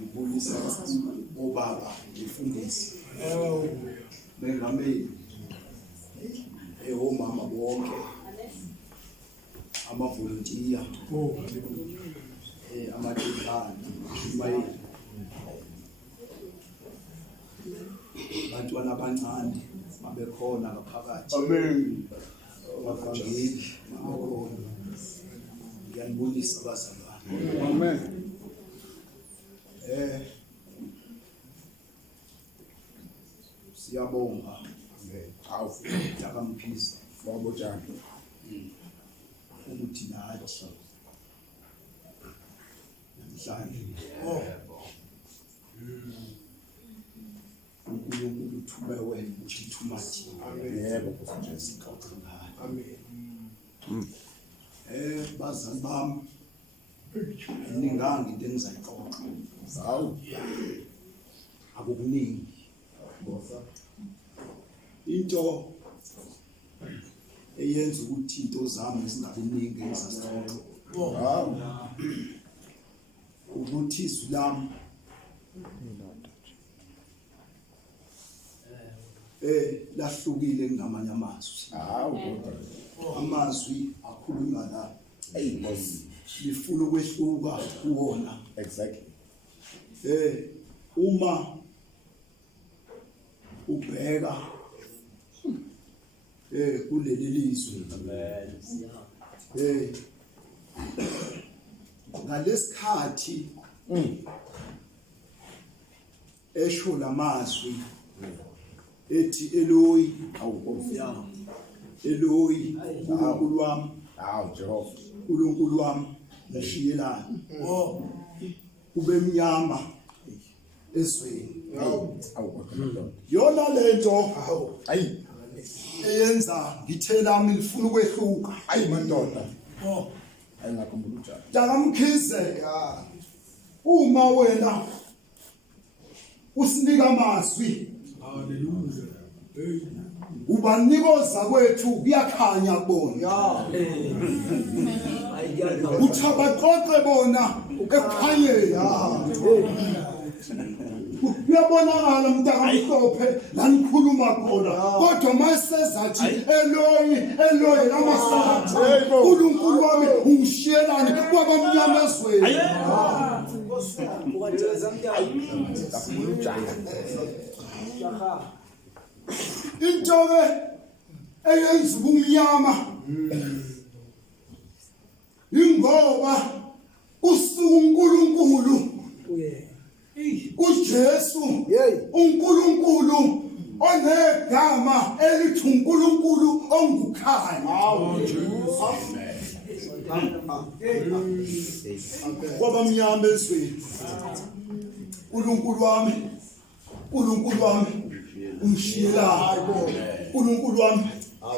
Ngibulisa obaba ngifundisi bengameli omama bonke amavolontiya amathekani imayeli bantwana abancane babekhona ngaphakathi. Amen. Abavangeli babekhona. Ngiyanibulisa bazalwane. Amen. Siyabonga. Awu yakamphisa babojana. Ukuthi nathi namhlanje uNkulunkulu uthume wena ukuthi ithumathi. Yebo sixoxe ngayo. Amen. Bazali bami ningangi into engizayixoxa. Hawu akukuningi. Into eyenza ukuthi into zami zingabiningi ezasixoxa. Hawu ukuthi izwi lami lahlukile ngamanye amazwi. Hawu amazwi akhuluma la lifuna ukwehluka kuwona. Exactly. Uma ubheka kuleli lizwe ngalesikhathi esho lamazwi ethi Eloi Eloi uNkulunkulu wami, Jehova uNkulunkulu wami ngishiyelana. Kube mnyama ezweni. Yona lento eyenza ngithe lami lifuna ukwehluka. Madoda ayingakhumbula njalo Dakamkhize. Uma wena usinika amazwi, haleluya, ubanikoza kwethu kuyakhanya kubona. Uthabaqoqe bona ekukhanyeni. Uyabonakala mntakamhlophe la nikhuluma khona, kodwa mayesezathi Eloi Eloi lamasathi uNkulunkulu wami ungishiyelani kwabamnyama ezweni. Into eyenza ubumnyama ingoba usuku uNkulunkulu uJesu uNkulunkulu onegama elithi uNkulunkulu ongukhanya. Kwabamnyama ezweni uNkulunkulu wami ungishiyelani. uNkulunkulu wami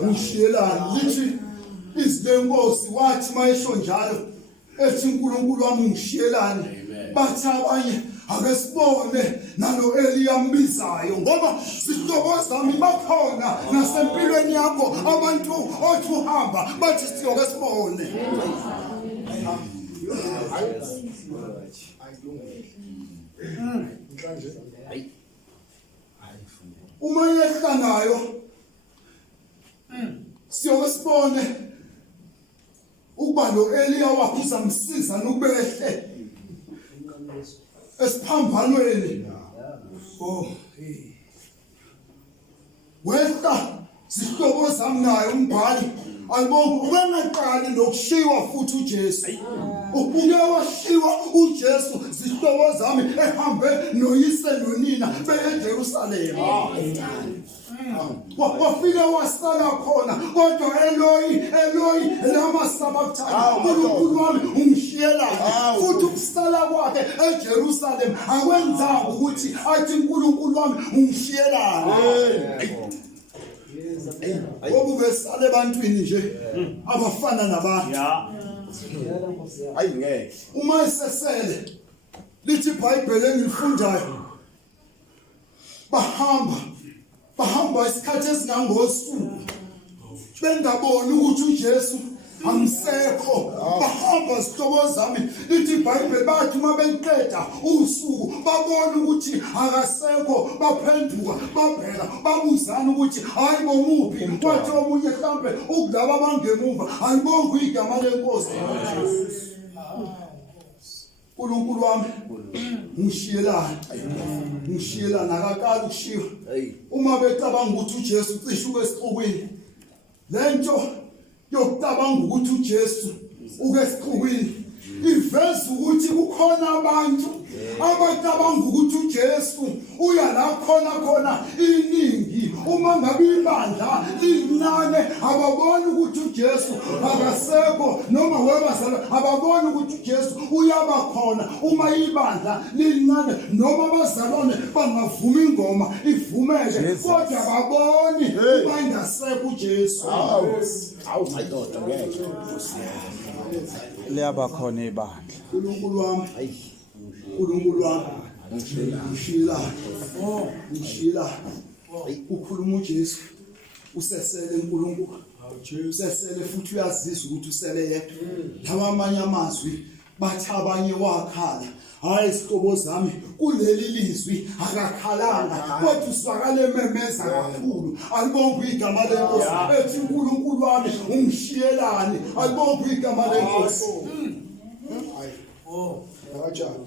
ungishiyelani. Lithi izwi lenkosi wathi mayesho njalo ethi uNkulunkulu wami ungishiyelani, bathi abanye ake sibone nalo Eliya mbizayo, ngoba sihlobo zami bakhona nasempilweni yakho abantu othi uhamba bathi siyoke sibone. Uma yehla nayo siyoke sibone ukuba lo Eliya wakhe uzamsiza nokubehle esiphambanweni. Wehla sihlobo zami naye umbhali ayibonga ubengaqali nokushiwa futhi uJesu. Ubuke washiwa uJesu zihlobo zami ehambe noyise nonina beye eJerusalema. Wafika wasala khona, kodwa Eloi lama sabathana uNkulunkulu wami ungishiyelani. Futhi ukusala kwakhe eJerusalem akwenzanga ukuthi athi uNkulunkulu wami ungishiyelani. Obube sale ebantwini nje abafana nabantu. Ayingeke uma isesele lithi iBhayibheli engilifundayo bahamba isikhathi esingangosuku bengaboni ukuthi uJesu angisekho bahamba sihlobo zami lithi iBhayibheli bathi uma beqeda usuku babona ukuthi akasekho baphenduka babheka babuzana ukuthi hayi bomuphi kwathi omunye mhlambe ukudaba abangemuva ayibonge igama lenkosi uNkulunkulu wami ngishiyelana akakali ukushiya uma becabanga ukuthi uJesu cishuke esixukwini lento yokucabanga ukuthi uJesu uke esixukwini iveza ukuthi kukhona abantu abacabanga ukuthi uJesu uya la khona iningi uma ngabe ibandla lincane ababoni ukuthi uJesu akasekho noma webazalwa ababoni ukuthi uJesu uyaba khona uma ibandla lincane noma abazalwane bangavuma ingoma ivumeke kodwa ababoni uma ingasekho uJesu awu madoda ngeke liyaba khona ibandla uNkulunkulu wami ngishila ukhuluma uJesu usesele uNkulunkulu usesele futhi uyazizwa ukuthi usele yedwa lawa amanye amazwi bathi abanye wakhala hayi sihlobo zami kuleli lizwi akakhalanga kodwa uswakale memeza kakhulu alibonge igama lenkosi ethi uNkulunkulu wami ungishiyelani alibonge igama lenkosi kanjani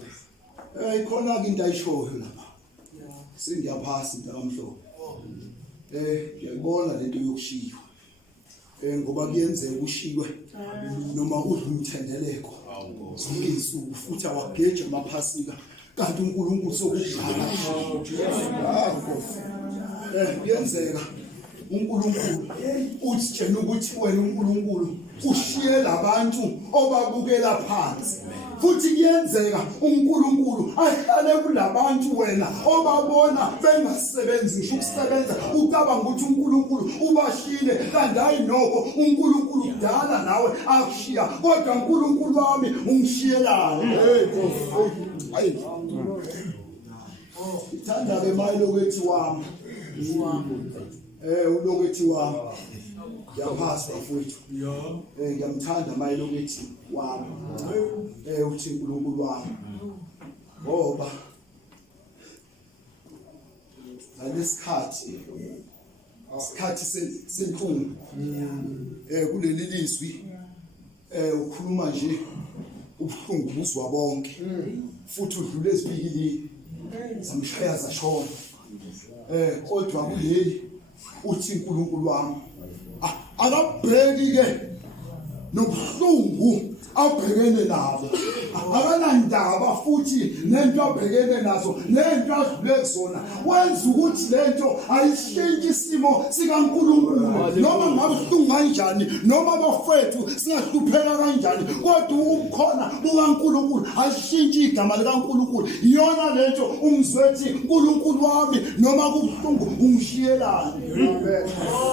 ikhona ke into ayishoyo lapha singiyaphasa into kamhlobo ngiyabona lento yokushiywa ngoba kuyenzeka ushiywe noma udla umthendeleko zonke insuku futhi awageje amaphasika kanti uNkulunkulu sokudlala kuyenzeka uNkulunkulu uthi tshena ukuthi wena uNkulunkulu ushiye labantu obabukela phansi futhi kuyenzeka uNkulunkulu ahlale kulabantu wena obabona bengasebenzi ngisho ukusebenza ucabanga ukuthi uNkulunkulu ubashile kanti hayi noko uNkulunkulu kudala nawe akushiya kodwa uNkulunkulu wami ungishiyelana hayi ithanda ke mayilokuthi wami ulokuthi wami yaphasa mfowethu ngiyamthanda mayilokuthi wami uthi uNkulunkulu wami ngoba nalesikhathi senhlungu kuleli lizwi ukhuluma nje ubuhlungu buzwa bonke futhi udlule ezibikilini zamshaya zashona kodwa kuleli uthi uNkulunkulu wami akabheki ke nobuhlungu abhekene nabo akanandaba futhi nento abhekene nazo nento adlule kuzona wenza ukuthi lento ayishintshe isimo sikaNkulunkulu noma ngabe ubuhlungu kanjani noma abafethu singahlupheka kanjani kodwa ukukhona kukaNkulunkulu ayishintshe igama likaNkulunkulu iyona lento umzwethi uNkulunkulu wami noma kubuhlungu ungishiyelani amen.